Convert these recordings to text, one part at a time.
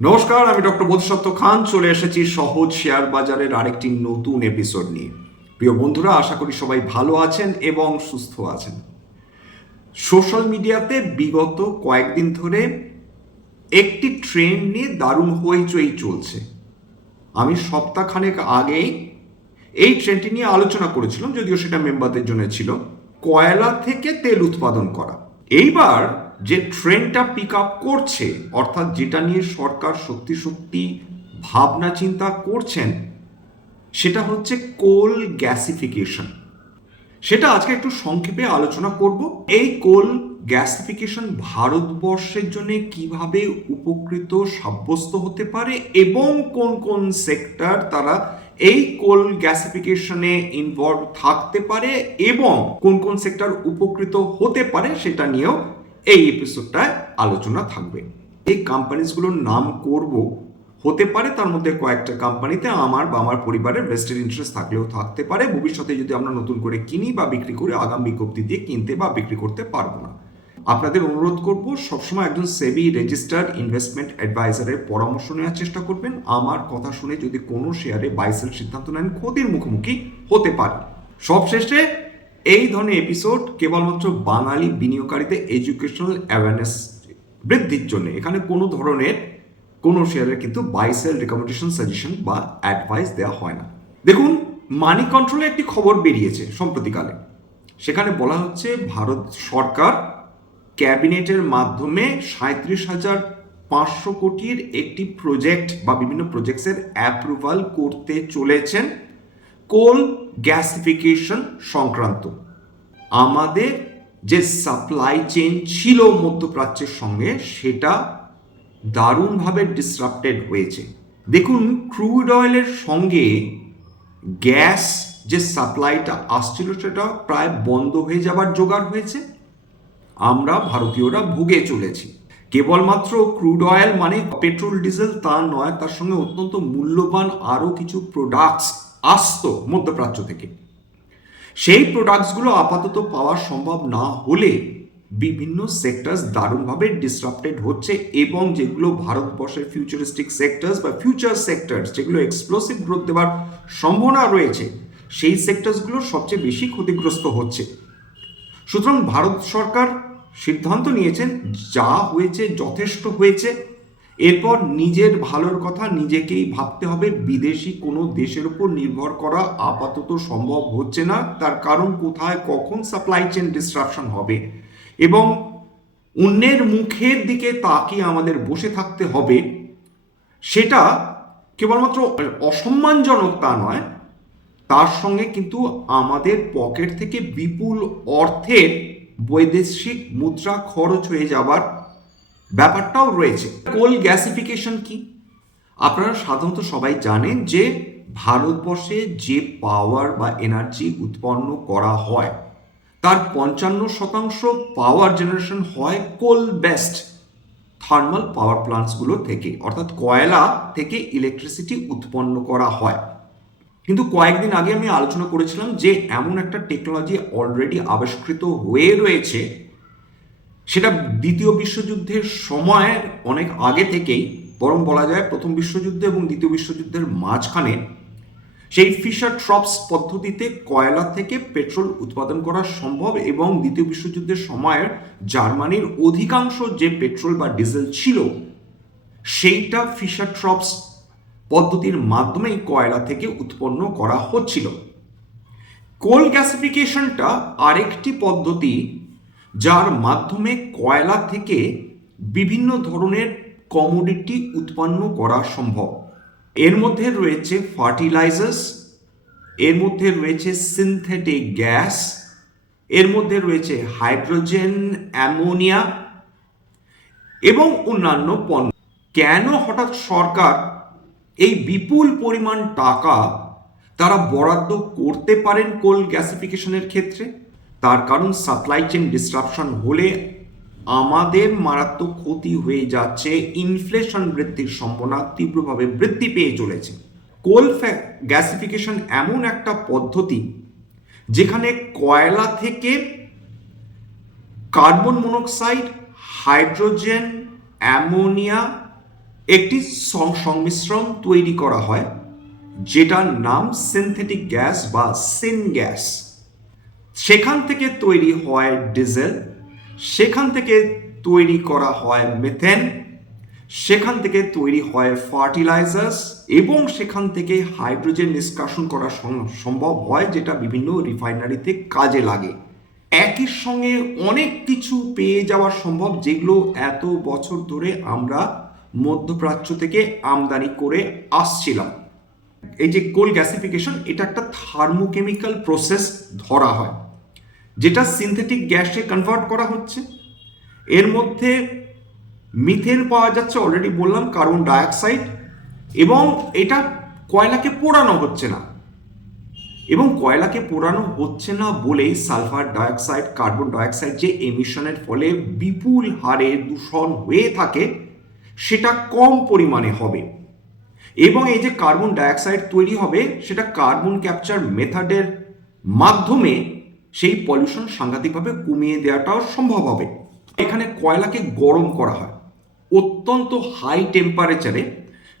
নমস্কার, আমি ডক্টর বোধসত্ত্ব খান চলে এসেছি সহজ শেয়ার বাজারের আরেকটি নতুন এপিসোড নিয়ে। প্রিয় বন্ধুরা, আশা করি সবাই ভালো আছেন এবং সুস্থ আছেন। সোশ্যাল মিডিয়াতে বিগত কয়েকদিন ধরে একটি ট্রেন্ড নিয়ে দারুণ হইচই চলছে। আমি সপ্তাহখানেক আগেই এই ট্রেন্ডটি নিয়ে আলোচনা করেছিলাম, যদিও সেটা মেম্বারদের জন্য ছিল। কয়লা থেকে তেল উৎপাদন করা এইবার যে ট্রেন্ডটা পিক আপ করছে, অর্থাৎ যেটা নিয়ে সরকার সত্যি সত্যি ভাবনা চিন্তা করছেন, সেটা হচ্ছে কোল গ্যাসিফিকেশন। সেটা আজকে একটু সংক্ষেপে আলোচনা করব। এই কোল গ্যাসিফিকেশন ভারতবর্ষের জন্য কিভাবে উপকৃত সাব্যস্ত হতে পারে এবং কোন কোন সেক্টর তারা এই কোল গ্যাসিফিকেশনে ইনভলভ থাকতে পারে এবং কোন কোন সেক্টর উপকৃত হতে পারে, সেটা নিয়েও এই এপিসোডটায় আলোচনা থাকবে। এই কোম্পানিজগুলোর নাম করব, হতে পারে তার মধ্যে কয়েকটা কোম্পানিতে আমার বা আমার পরিবারের ভেস্টেড ইন্টারেস্ট থাকলেও থাকতে পারে। ভবিষ্যতে যদি আমরা নতুন করে কিনি বা বিক্রি করে আগাম বিজ্ঞপ্তি দিয়ে কিনতে বা বিক্রি করতে পারবো না। আপনাদের অনুরোধ করব, সবসময় একজন সেবি রেজিস্টার্ড ইনভেস্টমেন্ট অ্যাডভাইজারের পরামর্শ নেওয়ার চেষ্টা করবেন। আমার কথা শুনে যদি কোনো শেয়ারে বাই সেল সিদ্ধান্ত নেন, ক্ষতির মুখোমুখি হতে পারে। সবশেষে এই ধরনের এপিসোড কেবলমাত্র বাঙালি বিনিয়োগকারীদের এডুকেশনাল অ্যাওয়ারনেস বৃদ্ধির জন্য। এখানে কোনো ধরনের কোনো শেয়ারের কিন্তু বাই সেল রেকমেন্ডেশন, সাজেশন বা অ্যাডভাইস দেওয়া হয় না। দেখুন, মানি কন্ট্রোলে একটি খবর বেরিয়েছে সম্প্রতিকালে। সেখানে বলা হচ্ছে ভারত সরকার ক্যাবিনেটের মাধ্যমে 37,500 কোটির একটি প্রজেক্ট বা বিভিন্ন প্রজেক্টসের অ্যাপ্রুভাল করতে চলেছেন কোল গ্যাসিফিকেশন সংক্রান্ত। আমাদের যে সাপ্লাই চেইন ছিল মধ্যপ্রাচ্যের সঙ্গে, সেটা দারুণভাবে ডিসরাপ্টেড হয়েছে। দেখুন, ক্রুড অয়েলের সঙ্গে গ্যাস যে সাপ্লাইটা আসছিল, সেটা প্রায় বন্ধ হয়ে যাবার জোগাড় হয়েছে। আমরা ভারতীয়রা ভুগে চলেছি। কেবলমাত্র ক্রুড অয়েল মানে পেট্রোল ডিজেল তা নয়, তার সঙ্গে অত্যন্ত মূল্যবান আরও কিছু প্রোডাক্টস আসতো মধ্যপ্রাচ্য থেকে। সেই প্রোডাক্টসগুলো আপাতত পাওয়া সম্ভব না হলে বিভিন্ন সেক্টরস দারুণভাবে ডিসরাপ্টেড হচ্ছে এবং যেগুলো ভারতবর্ষের ফিউচারিস্টিক সেক্টরস বা ফিউচার সেক্টরস, যেগুলো এক্সপ্লোসিভ গ্রোথ দেওয়ার সম্ভাবনা রয়েছে, সেই সেক্টরসগুলো সবচেয়ে বেশি ক্ষতিগ্রস্ত হচ্ছে। সুতরাং ভারত সরকার সিদ্ধান্ত নিয়েছেন, যা হয়েছে যথেষ্ট হয়েছে। এরপর নিজের ভালোর কথা নিজেকেই ভাবতে হবে। বিদেশি কোনো দেশের উপর নির্ভর করা আপাতত সম্ভব হচ্ছে না। তার কারণ, কোথায় কখন সাপ্লাই চেইন ডিসরাপশন হবে এবং অন্যের মুখের দিকে তাকিয়ে আমাদের বসে থাকতে হবে, সেটা কেবলমাত্র অসম্মানজনক তা নয়, তার সঙ্গে কিন্তু আমাদের পকেট থেকে বিপুল অর্থের বৈদেশিক মুদ্রা খরচ হয়ে যাবার ব্যাপারটাও রয়েছে। কোল গ্যাসিফিকেশন কি? আপনারা সাধারণত সবাই জানেন যে ভারতবর্ষে যে পাওয়ার বা এনার্জি উৎপন্ন করা হয়, তার 55% পাওয়ার জেনারেশন হয় কোল বেসড থার্মাল পাওয়ার প্লান্টসগুলো থেকে, অর্থাৎ কয়লা থেকে ইলেকট্রিসিটি উৎপন্ন করা হয়। কিন্তু কয়েকদিন আগে আমি আলোচনা করেছিলাম যে এমন একটা টেকনোলজি অলরেডি আবিষ্কৃত হয়ে রয়েছে, সেটা দ্বিতীয় বিশ্বযুদ্ধের সময় অনেক আগে থেকেই, বরং বলা যায় প্রথম বিশ্বযুদ্ধ এবং দ্বিতীয় বিশ্বযুদ্ধের মাঝখানে, সেই ফিশার ট্রপস পদ্ধতিতে কয়লা থেকে পেট্রোল উৎপাদন করা সম্ভব এবং দ্বিতীয় বিশ্বযুদ্ধের সময়ের জার্মানির অধিকাংশ যে পেট্রোল বা ডিজেল ছিল, সেইটা ফিশার ট্রপস পদ্ধতির মাধ্যমেই কয়লা থেকে উৎপন্ন করা হচ্ছিল। কোল গ্যাসিফিকেশনটা আরেকটি পদ্ধতি, যার মাধ্যমে কয়লা থেকে বিভিন্ন ধরনের কমোডিটি উৎপন্ন করা সম্ভব। এর মধ্যে রয়েছে ফার্টিলাইজার্স, এর মধ্যে রয়েছে সিনথেটিক গ্যাস, এর মধ্যে রয়েছে হাইড্রোজেন, অ্যামোনিয়া এবং অন্যান্য পণ্য। কেন হঠাৎ সরকার এই বিপুল পরিমাণ টাকা তারা বরাদ্দ করতে পারেন কোল গ্যাসিফিকেশনের ক্ষেত্রে? তার কারণ, সাপ্লাই চেইন ডিসরাপশন হলে আমাদের মারাত্মক ক্ষতি হয়ে যাচ্ছে। ইনফ্লেশন বৃদ্ধির সম্ভাবনা তীব্রভাবে বৃদ্ধি পেয়ে চলেছে। কোল গ্যাসিফিকেশন এমন একটা পদ্ধতি যেখানে কয়লা থেকে কার্বন মনোক্সাইড, হাইড্রোজেন, অ্যামোনিয়া একটি সংমিশ্রণ তৈরি করা হয় যেটার নাম সিনথেটিক গ্যাস বা সিন গ্যাস। সেখান থেকে তৈরি হয় ডিজেল, সেখান থেকে তৈরি করা হয় মিথেন, সেখান থেকে তৈরি হয় ফার্টিলাইজার্স এবং সেখান থেকে হাইড্রোজেন নিষ্কাশন করা সম্ভব হয়, যেটা বিভিন্ন রিফাইনারিতে কাজে লাগে। একই সঙ্গে অনেক কিছু পেয়ে যাওয়া সম্ভব যেগুলো এত বছর ধরে আমরা মধ্যপ্রাচ্য থেকে আমদানি করে আসছিলাম। এই যে কোল গ্যাসিফিকেশন, এটা একটা থার্মোকেমিক্যাল প্রসেস ধরা হয়, যেটা সিনথেটিক গ্যাসে কনভার্ট করা হচ্ছে। এর মধ্যে মিথেন পাওয়া যাচ্ছে, অলরেডি বললাম, কার্বন ডাইঅক্সাইড, এবং এটা কয়লাকে পোড়ানো হচ্ছে না। এবং কয়লাকে পোড়ানো হচ্ছে না বলেই সালফার ডাইঅক্সাইড, কার্বন ডাইঅক্সাইড যে এমিশনের ফলে বিপুল হারে দূষণ হয়ে থাকে সেটা কম পরিমাণে হবে। এবং এই যে কার্বন ডাইঅক্সাইড তৈরি হবে সেটা কার্বন ক্যাপচার মেথডের মাধ্যমে সেই পলিউশন সাংঘাতিকভাবে কমিয়ে দেওয়াটাও সম্ভব হবে। এখানে কয়লাকে গরম করা হয় অত্যন্ত হাই টেম্পারেচারে।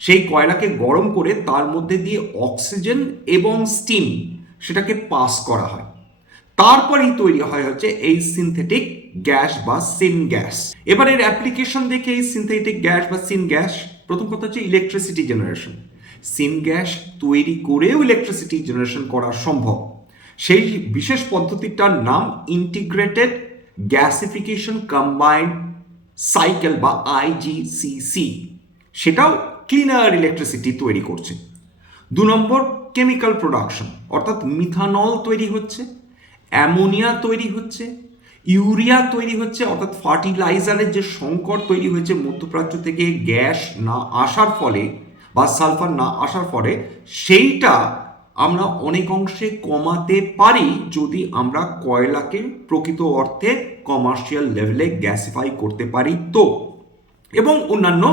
সেই কয়লাকে গরম করে তার মধ্যে দিয়ে অক্সিজেন এবং স্টিম সেটাকে পাস করা হয়, তারপরেই তৈরি হয় হচ্ছে এই সিনথেটিক গ্যাস বা সিন গ্যাস। এবার এর অ্যাপ্লিকেশন দেখে এই সিনথেটিক গ্যাস বা সিন গ্যাস, প্রথম কথা হচ্ছে ইলেকট্রিসিটি জেনারেশন। সিন গ্যাস তৈরি করেও ইলেকট্রিসিটি জেনারেশন করা সম্ভব। সেই বিশেষ পদ্ধতিটার নাম ইন্টিগ্রেটেড গ্যাসিফিকেশন কম্বাইন্ড সাইকেল বা আইজিসিসি। সেটাও ক্লিনার ইলেকট্রিসিটি তৈরি করছে। 2 নম্বর, কেমিক্যাল প্রোডাকশন, অর্থাৎ মিথানল তৈরি হচ্ছে, অ্যামোনিয়া তৈরি হচ্ছে, ইউরিয়া তৈরি হচ্ছে, অর্থাৎ ফার্টিলাইজারের যে সংকট তৈরি হয়েছে মধ্যপ্রাচ্য থেকে গ্যাস না আসার ফলে বা সালফার না আসার ফলে, সেইটা আমরা অনেক অংশে কমাতে পারি যদি আমরা কয়লাকে প্রকৃত অর্থে কমার্শিয়াল লেভেলে গ্যাসিফাই করতে পারি তো। এবং অন্যান্য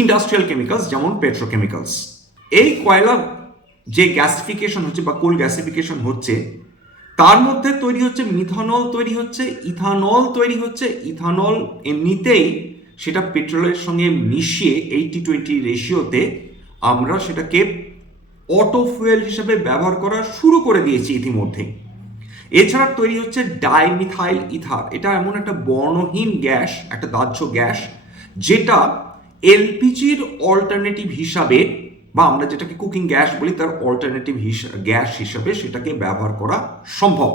ইন্ডাস্ট্রিয়াল কেমিক্যালস যেমন পেট্রোকেমিক্যালস। এই কয়লা যে গ্যাসিফিকেশন হচ্ছে বা কোল গ্যাসিফিকেশন হচ্ছে, তার মধ্যে তৈরি হচ্ছে মিথানল তৈরি হচ্ছে, ইথানল তৈরি হচ্ছে। ইথানল এমনিতেই সেটা পেট্রোলের সঙ্গে মিশিয়ে 80-20 রেশিওতে আমরা সেটাকে অটো ফুয়েল হিসেবে ব্যবহার করা শুরু করে দিয়েছি ইতিমধ্যে। এছাড়া তৈরি হচ্ছে ডাইমিথাইল ইথার। এটা এমন একটা বর্ণহীন গ্যাস, একটা দাহ্য গ্যাস, যেটা এলপিজির অল্টারনেটিভ হিসাবে বা আমরা যেটাকে কুকিং গ্যাস বলি তার অল্টারনেটিভ গ্যাস হিসাবে সেটাকে ব্যবহার করা সম্ভব।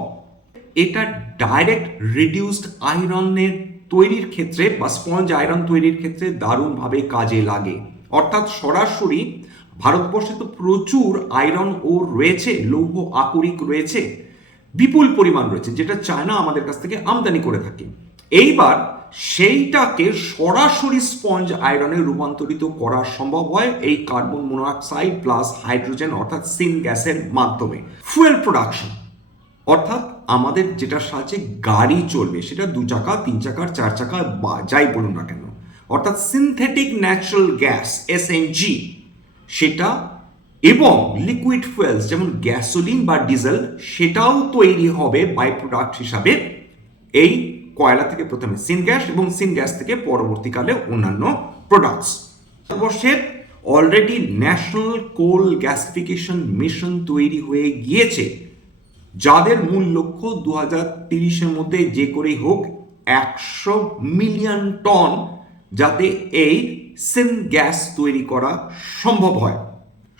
এটা ডাইরেক্ট রিডিউসড আয়রনের তৈরির ক্ষেত্রে বা স্পঞ্জ আয়রন তৈরির ক্ষেত্রে দারুণভাবে কাজে লাগে। অর্থাৎ সরাসরি ভারতবর্ষে তো প্রচুর আয়রন ওর রয়েছে, লৌহ আকরিক রয়েছে, বিপুল পরিমাণ রয়েছে, যেটা চায়না আমাদের কাছ থেকে আমদানি করে থাকে। এইবার সেইটাকে সরাসরি স্পঞ্জ আয়রনে রূপান্তরিত করা সম্ভব হয় এই কার্বন মনোক্সাইড প্লাস হাইড্রোজেন অর্থাৎ সিন গ্যাসের মাধ্যমে। ফুয়েল প্রোডাকশন, অর্থাৎ আমাদের যেটার সাহায্যে গাড়ি চলবে, সেটা 2 চাকা 3 চাকার 4 চাকা বা যাই বলুন না কেন, অর্থাৎ সিনথেটিক ন্যাচারাল গ্যাস এসএনজি, সেটা এবং লিকুইড ফুয়েলস যেমন গ্যাসোলিন বা ডিজেল, সেটাও তৈরি হবে বাই প্রোডাক্ট হিসাবে এই কয়লা থেকে, প্রথমে সিন গ্যাস এবং সিন গ্যাস থেকে পরবর্তীকালে অন্যান্য প্রোডাক্টস। ভারতবর্ষের অলরেডি ন্যাশনাল কোল গ্যাসিফিকেশন মিশন তৈরি হয়ে গিয়েছে, যাদের মূল লক্ষ্য 2030-এর মধ্যে যে করেই হোক 100 মিলিয়ন টন যাতে এই সিন গ্যাস তৈরি করা সম্ভব হয়।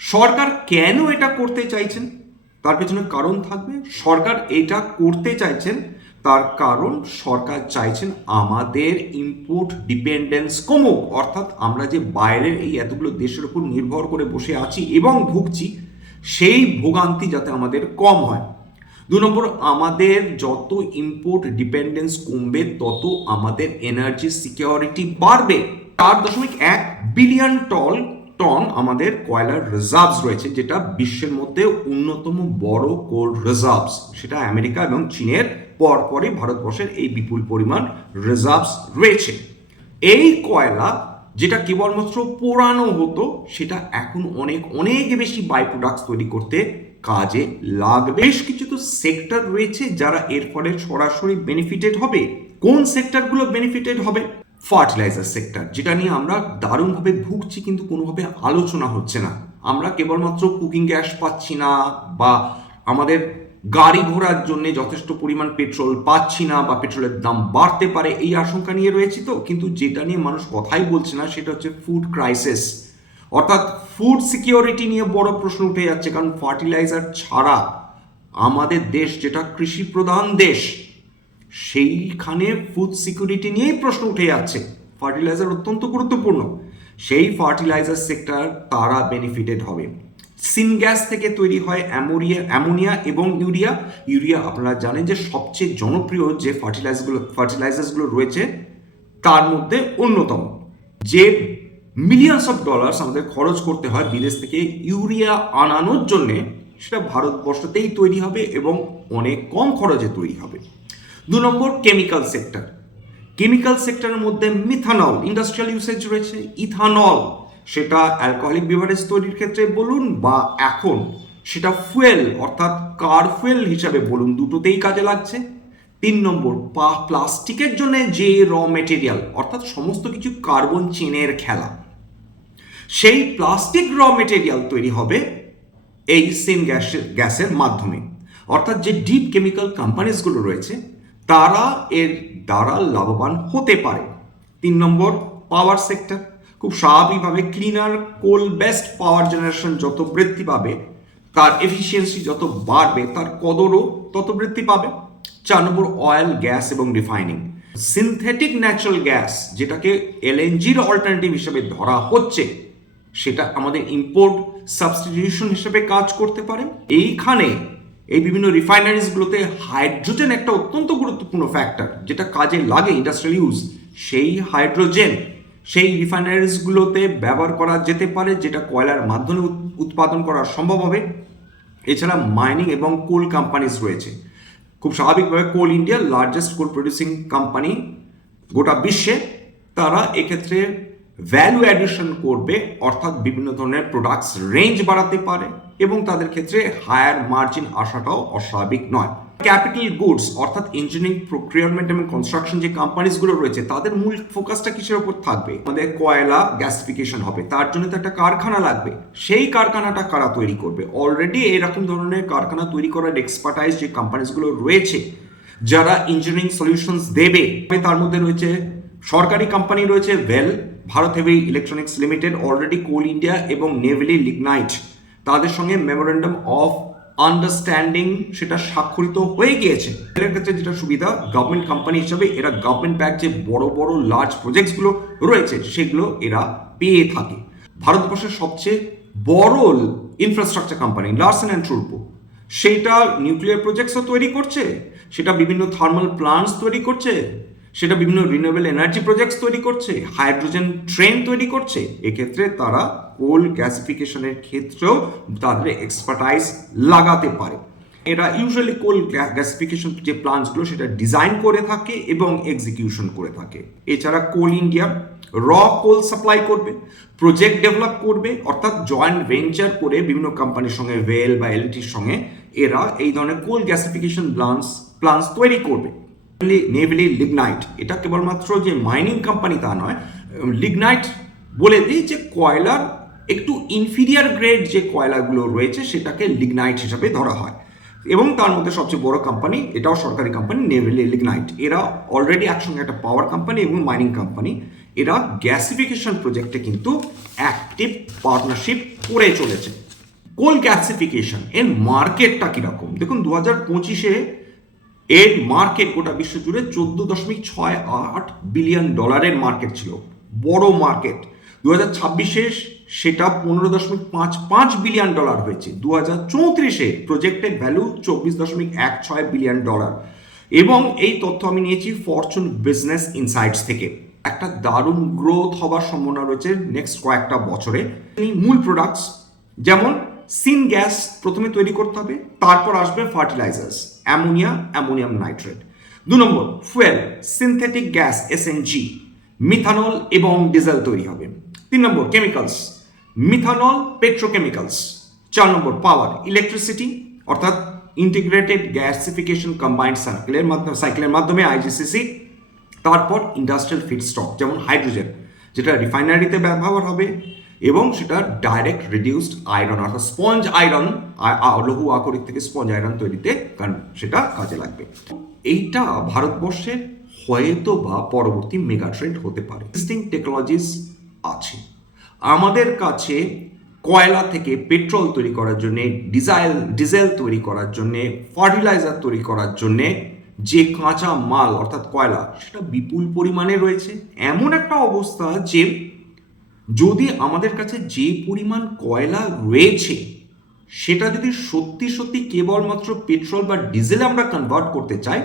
সরকার কেন এটা করতে চাইছেন তার পেছনে কারণ থাকবে। সরকার এটা করতে চাইছেন তার কারণ সরকার চাইছেন আমাদের ইম্পোর্ট ডিপেন্ডেন্স কমুক, অর্থাৎ আমরা যে বাইরের এই এতগুলো দেশের উপর নির্ভর করে বসে আছি এবং ভুগছি, সেই ভোগান্তি যাতে আমাদের কম হয়। 2 নম্বর, আমাদের যত ইম্পোর্ট ডিপেন্ডেন্স কমবে তত আমাদের এনার্জি সিকিউরিটি বাড়বে। 4.1 বিলিয়ন টন আমাদের কয়লার রিজার্ভস রয়েছে, যেটা বিশ্বের মধ্যে অন্যতম বড় কোল রিজার্ভস। সেটা আমেরিকা এবং চীনের পরপরই ভারতবর্ষের এই বিপুল পরিমাণ রিজার্ভস রয়েছে। এই কয়লা যেটা কেবলমাত্র পোড়ানো হতো, সেটা এখন অনেক অনেক বেশি বাই প্রোডাক্টস তৈরি করতে কাজে লাগবে। বেশ কিছু তো সেক্টর রয়েছে যারা এর ফলে সরাসরি বেনিফিটেড হবে। কোন সেক্টরগুলো বেনিফিটেড হবে? ফার্টিলাইজার সেক্টর, যেটা নিয়ে আমরা দারুণভাবে ভুগছি কিন্তু কোনোভাবে আলোচনা হচ্ছে না। আমরা কেবলমাত্র কুকিং গ্যাস পাচ্ছি না, বা আমাদের গাড়ি ঘোড়ার জন্য যথেষ্ট পরিমাণ পেট্রোল পাচ্ছি না, বা পেট্রোলের দাম বাড়তে পারে এই আশঙ্কা নিয়ে রয়েছি। তো কিন্তু যেটা নিয়ে মানুষ কথাই বলছে না সেটা হচ্ছে ফুড ক্রাইসিস, অর্থাৎ ফুড সিকিউরিটি নিয়ে বড় প্রশ্ন উঠে যাচ্ছে। কারণ ফার্টিলাইজার ছাড়া আমাদের দেশ, যেটা কৃষি প্রধান দেশ, সেইখানে ফুড সিকিউরিটি নিয়েই প্রশ্ন উঠে যাচ্ছে। ফার্টিলাইজার অত্যন্ত গুরুত্বপূর্ণ। সেই ফার্টিলাইজার সেক্টর তারা বেনিফিটেড হবে। সিনগ্যাস থেকে তৈরি হয় অ্যামোনিয়া এবং ইউরিয়া। ইউরিয়া আপনারা জানেন যে সবচেয়ে জনপ্রিয় যে ফার্টিলাইজার্সগুলো রয়েছে তার মধ্যে অন্যতম। যে মিলিয়নস অফ ডলার্স আমাদের খরচ করতে হয় বিদেশ থেকে ইউরিয়া আনানোর জন্যে, সেটা ভারতবর্ষতেই তৈরি হবে এবং অনেক কম খরচে তৈরি হবে। 2 নম্বর কেমিক্যাল সেক্টর। কেমিক্যাল সেক্টরের মধ্যে মিথানল ইন্ডাস্ট্রিয়াল ইউসেজ রয়েছে, ইথানল সেটা অ্যালকোহলিক বেভারেজ তৈরির ক্ষেত্রে বলুন, বা এখন সেটা ফুয়েল অর্থাৎ কার ফুয়েল হিসাবে বলুন, দুটোতেই কাজে লাগছে। 3 নম্বর প্লাস্টিকের জন্য যে র মেটেরিয়াল, অর্থাৎ সমস্ত কিছু কার্বন চেনের খেলা, সেই প্লাস্টিক র মেটেরিয়াল তৈরি হবে এই সিন গ্যাসের মাধ্যমে। অর্থাৎ যে ডিপ কেমিক্যাল কোম্পানিজগুলো রয়েছে তারা এর দ্বারা লাভবান হতে পারে। 3 নম্বর পাওয়ার সেক্টর। খুব স্বাভাবিকভাবে ক্লিনার কোল বেসড পাওয়ার জেনারেশন যত বৃদ্ধি পাবে, তার এফিসিয়েন্সি যত বাড়বে, তার কদরও তত বৃদ্ধি পাবে। 4 নম্বর অয়েল, গ্যাস এবং রিফাইনিং। সিনথেটিক ন্যাচারাল গ্যাস, যেটাকে এলএনজির অল্টারনেটিভ হিসেবে ধরা হচ্ছে, সেটা আমাদের ইম্পোর্ট সাবস্টিটিউশন হিসেবে কাজ করতে পারে। এইখানে এই বিভিন্ন রিফাইনারিজগুলোতে হাইড্রোজেন একটা অত্যন্ত গুরুত্বপূর্ণ ফ্যাক্টর, যেটা কাজে লাগে ইন্ডাস্ট্রিয়াল ইউজ। সেই হাইড্রোজেন সেই রিফাইনারিজগুলোতে ব্যবহার করা যেতে পারে, যেটা কয়লার মাধ্যমে উৎপাদন করা সম্ভব হবে। এছাড়া মাইনিং এবং কোল কোম্পানিজ রয়েছে। খুব স্বাভাবিকভাবে কোল ইন্ডিয়া লার্জেস্ট কোল প্রডিউসিং কোম্পানি গোটা বিশ্বে, তারা এক্ষেত্রে ভ্যালু অ্যাডিশন করবে, অর্থাৎ বিভিন্ন ধরনের প্রোডাক্টস রেঞ্জ বাড়াতে পারে এবং তাদের ক্ষেত্রে হায়ার মার্জিন আসাটাও অস্বাভাবিক নয়। ক্যাপিটাল গুডস অর্থাৎ ইঞ্জিনিয়ারিং, প্রক্রিয়রমেন্ট এবং কনস্ট্রাকশন যে কোম্পানিজগুলো রয়েছে তাদের মূল ফোকাসটা কিসের উপর থাকবে? আমাদের কয়লা গ্যাসিফিকেশন হবে, তার জন্য তো একটা কারখানা লাগবে। সেই কারখানাটা কারা তৈরি করবে? অলরেডি এরকম ধরনের কারখানা তৈরি করার এক্সপার্টাইজ যে কোম্পানিজগুলো রয়েছে, যারা ইঞ্জিনিয়ারিং সলিউশনস দেবে, তার মধ্যে রয়েছে সরকারি কোম্পানি রয়েছে ভেল, Bharat heavy electronics limited, already Coal India এবং নেভেলি লিগনাইট, তাদের সঙ্গে মেমোরেন্ডাম অফ আন্ডারস্ট্যান্ডিং সেটা স্বাক্ষরিত হয়ে গিয়েছে। এর ক্ষেত্রে যেটা সুবিধা, গভর্নমেন্ট কোম্পানি হিসাবে এরা গভর্নমেন্ট ব্যাক যে বড় বড় লার্জ প্রজেক্টসগুলো রয়েছে সেগুলো এরা পেয়ে থাকে। ভারতবর্ষের সবচেয়ে বড় infrastructure company Larsen and Toubro, সেটা নিউক্লিয়ার প্রজেক্টসও তৈরি করছে, সেটা বিভিন্ন থার্মাল প্লান্টস তৈরি করছে, সেটা বিভিন্ন রিনিউয়েবল এনার্জি প্রজেক্টস তৈরি করছে, হাইড্রোজেন ট্রেন তৈরি করছে। এক্ষেত্রে তারা কোল গ্যাসিফিকেশনের ক্ষেত্রেও তাদের এক্সপার্টাইজ লাগাতে পারে। এরা ইউজুয়ালি কোল গ্যাসিফিকেশন যে প্লান্টসগুলো সেটা ডিজাইন করে থাকে এবং এক্সিকিউশন করে থাকে। এছাড়া কোল ইন্ডিয়া র কোল সাপ্লাই করবে, প্রজেক্ট ডেভেলপ করবে, অর্থাৎ জয়েন্ট ভেঞ্চার করে বিভিন্ন কোম্পানির সঙ্গে, ভেল বা এলটির সঙ্গে এরা এই ধরনের কোল গ্যাসিফিকেশন প্লান্টস তৈরি করবে। নেভেলি লিগনাইট, এটা কেবলমাত্র যে মাইনিং কোম্পানি তা নয়, লিগনাইট বলে দিই যে কয়লার একটু ইনফিরিয়ার গ্রেড যে কয়লাগুলো রয়েছে সেটাকে লিগনাইট হিসাবে ধরা হয়। এবং তার মধ্যে সবচেয়ে বড় কোম্পানি, এটাও সরকারি কোম্পানি, নেভেলি লিগনাইট। এরা অলরেডি একসঙ্গে একটা পাওয়ার কোম্পানি এবং মাইনিং কোম্পানি, এরা গ্যাসিফিকেশন প্রজেক্টে কিন্তু অ্যাক্টিভ পার্টনারশিপ করে চলেছে। কোল গ্যাসিফিকেশন এর মার্কেটটা কিরকম দেখুন, 2025-এ এর মার্কেট গোটা বিশ্ব জুড়ে 14.68 বিলিয়ন ডলারের মার্কেট ছিল, বড় মার্কেট। 2026-এ সেটা 15.55 বিলিয়ন ডলার হয়েছে। 2034-এ প্রজেক্টেড ভ্যালু 24.16 বিলিয়ন ডলার। এবং এই তথ্য আমি নিয়েছি ফরচুন বিজনেস ইনসাইটস থেকে। একটা দারুণ গ্রোথ হবার সম্ভাবনা রয়েছে নেক্সট কয়েকটা বছরে। মূল প্রোডাক্টস যেমন সিন গ্যাস প্রথমে তৈরি করতে হবে, তারপর আসবে fertilizers, ammonia, ammonium nitrate. 2 number fuel, synthetic gas SNG, methanol এবং ডিজেল তৈরি হবে। 3 number chemicals, methanol, petrochemicals. 4 number power, electricity অর্থাৎ ইন্টিগ্রেটেড গ্যাসিফিকেশন কম্বাইন্ড সাইকেলের মাধ্যমে আইজিসিসি তারপর ইন্ডাস্ট্রিয়াল ফিডস্টক যেমন হাইড্রোজেন, যেটা রিফাইনারিতে ব্যবহার হবে এবং সেটা ডাইরেক্ট রিডিউসড আয়রন অর্থাৎ স্পঞ্জ আয়রন, লৌহ আকরিক থেকে স্পঞ্জ আয়রন তৈরিতে কারণ সেটা কাজে লাগবে। এইটা ভারতবর্ষের হয়তো বা পরবর্তী মেগা ট্রেন্ড হতে পারে। এক্সিস্টিং টেকনোলজিস আছে আমাদের কাছে, কয়লা থেকে পেট্রোল তৈরি করার জন্যে, ডিজেল তৈরি করার জন্যে, ফার্টিলাইজার তৈরি করার জন্যে যে কাঁচা মাল অর্থাৎ কয়লা সেটা বিপুল পরিমাণে রয়েছে। এমন একটা অবস্থা যে যদি আমাদের কাছে যে পরিমাণ কয়লা রয়েছে সেটা যদি সত্যি সত্যি কেবলমাত্র পেট্রোল বা ডিজেলে আমরা কনভার্ট করতে চাই,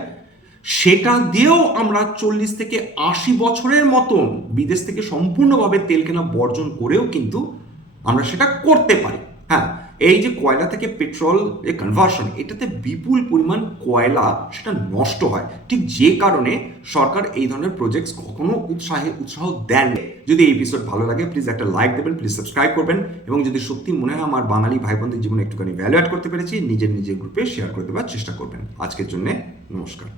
সেটা দিয়েও আমরা 40 থেকে 80 বছরের মতন বিদেশ থেকে সম্পূর্ণভাবে তেল কেনা বর্জন করেও কিন্তু আমরা সেটা করতে পারি। হ্যাঁ, এই যে কয়লা থেকে পেট্রোল যে কনভার্সন, এটাতে বিপুল পরিমাণ কয়লা সেটা নষ্ট হয়, ঠিক যে কারণে সরকার এই ধরনের প্রজেক্টস কখনো উৎসাহ দেন। যদি এই এপিসোড ভালো লাগে প্লিজ একটা লাইক দেবেন, প্লিজ সাবস্ক্রাইব করবেন, এবং যদি সত্যি মনে হয় আমার বাঙালি ভাই বোনদের জীবনে একটুখানি ভ্যালু অ্যাড করতে পেরেছি, নিজের গ্রুপে শেয়ার করে দেওয়ার চেষ্টা করবেন। আজকের জন্য নমস্কার।